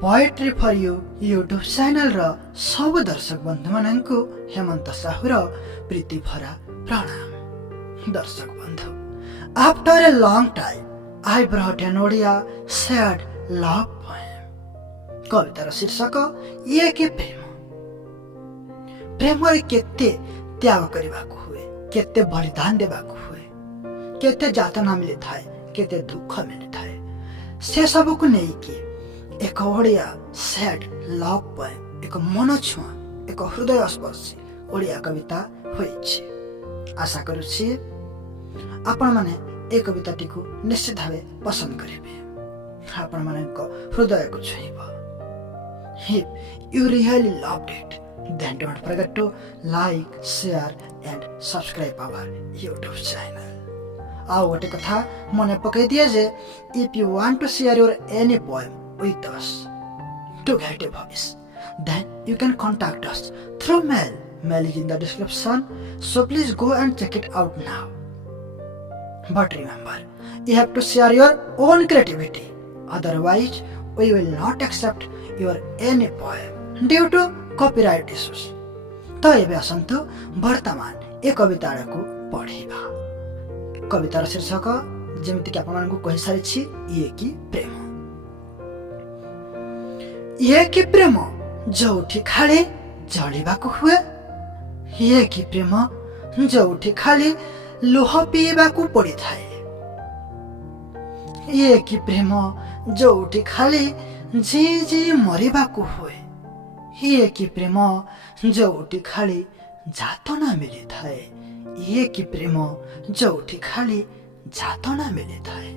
Poetry for you YouTube channel रो सब दर्शक बंधु माननकु हेमंत साहूर प्रीति भरा प्रणाम। दर्शक बंधु, after a long time I brought an Odia sad love poem. कवितार शीर्षक ये कि प्रेम। प्रेम रे केते त्याग करबाकू हुए, केते बलिदान देबाकू हुए, केते जातना मिली थाए, केते दुख मिली थाए। से सब को नहीं कि एक ओडिया सैड लव पोएम, एक मन छुआ, एक हृदय स्पर्शी ओडिया कविता होइछि। आशा करुछि आपण माने ए कविताटी को निश्चित भावे पसंद करेंगे, आपण मानक हृदय को छुईब। If you really loved it, then don't forget to like, share and subscribe our YouTube channel. ଆଉ ଗୋଟେ କଥା ମନେ ପକେଇ ଦିଏ ଯେ if you want to share your any poem with us to get a voice, then you can contact us through mail. Mail is in the description, so please go and check it out now. But remember, you have to share your own creativity. Otherwise, we will not accept your any poem due to copyright issues. तो एबे आसंतु वर्तमान ए कविता को पढ़िबा। कवितार शीर्षक जेमिति कि आपन को कहि सारिछि ये कि प्रेम। ये कि प्रेम जोठी खाली जळिबाकू हुए, ये कि प्रेम जोठी खाली लुह पीबाकू पड़ी थाए, ये कि प्रेम जोठी खाली जी जी मरिबाकू हुए, ये कि प्रेम जोठी खाली जातना मिली थाए, ये कि प्रेम जोठी खाली जातना मिली थाए।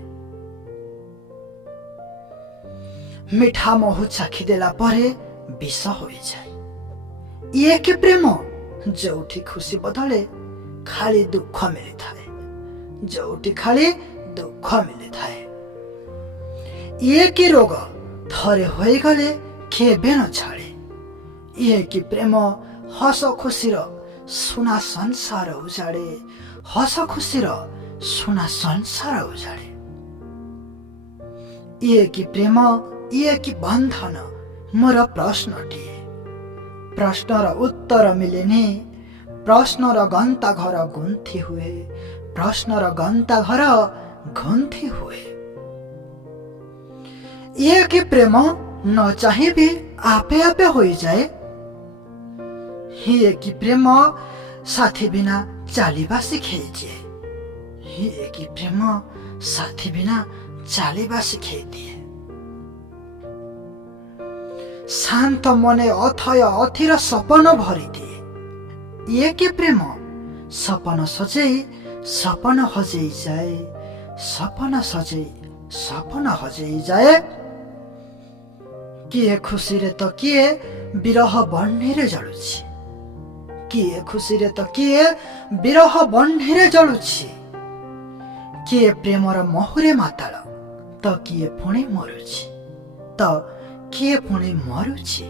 मिठा महु चाखी देला परे विष होई जाए, ये कि प्रेम जोठी खुशी बदले खाली दुख मिली थाए, जोठी खाली दुख मिली थाए। ये कि रोग थरे होई गले केबे न छाड़े, ये कि प्रेम हस खुशीर सुना संसार उजाड़े, हस खुशीर सुना संसार उजाड़े। ये कि प्रेम ये कि बंधन मोर प्रश्नटिए, प्रश्नर उत्तर मिलेनी, प्रश्नर गंता घर गुंथि हुए, प्रश्नर गंता घर गुंथि हुए। ये कि प्रेम न चाहे भी आपे आपे हो जाए, ये कि प्रेम साथी बिना चालिबा सिखाइए, ये कि प्रेम साथी बिना चालिबा सिखाई दिए। शांत मने अथय अथिर सपन भरी दिए, ये कि प्रेम सपन सजई सपन हजई जाए, सपन सजई सपन हजई जाए। किए खुशी रे तो किए विरह बन्ही रे जलुछि, किए खुशी रे तो किए विरह बन्ही रे जलुछि। किए प्रेमर महुरे माताल तो किए पुणी मरुछि, तो किए पुणी मरुछि।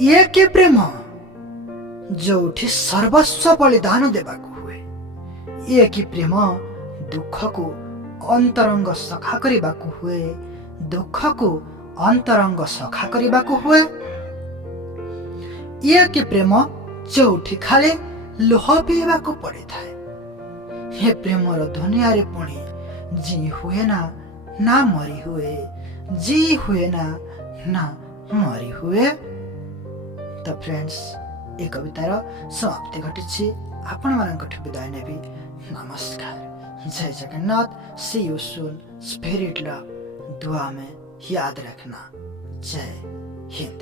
ये कि प्रेम जोठी सर्वस्व बलिदान देबाकू हुए, ये कि प्रेम दुख को अंतरंग सखा करिबाकू हुए, दुख को अंतरंग सखा करिबाकू हुए। ये कि प्रेम जोठी खाली लुह पीबाकू पड़ी थाए, हे प्रेमर दुनिया रे पुणी जी हुए ना मरी हुए, जी हुए ना मरी हुए। तो फ्रेंड्स, ए कवितार समाप्ति घटिछि। आपण मानकठु विदाय नेबी। नमस्कार, जय जगन्नाथ। सी यू सून। स्पिरिट लव दुआ में याद रखना। जय हिंद।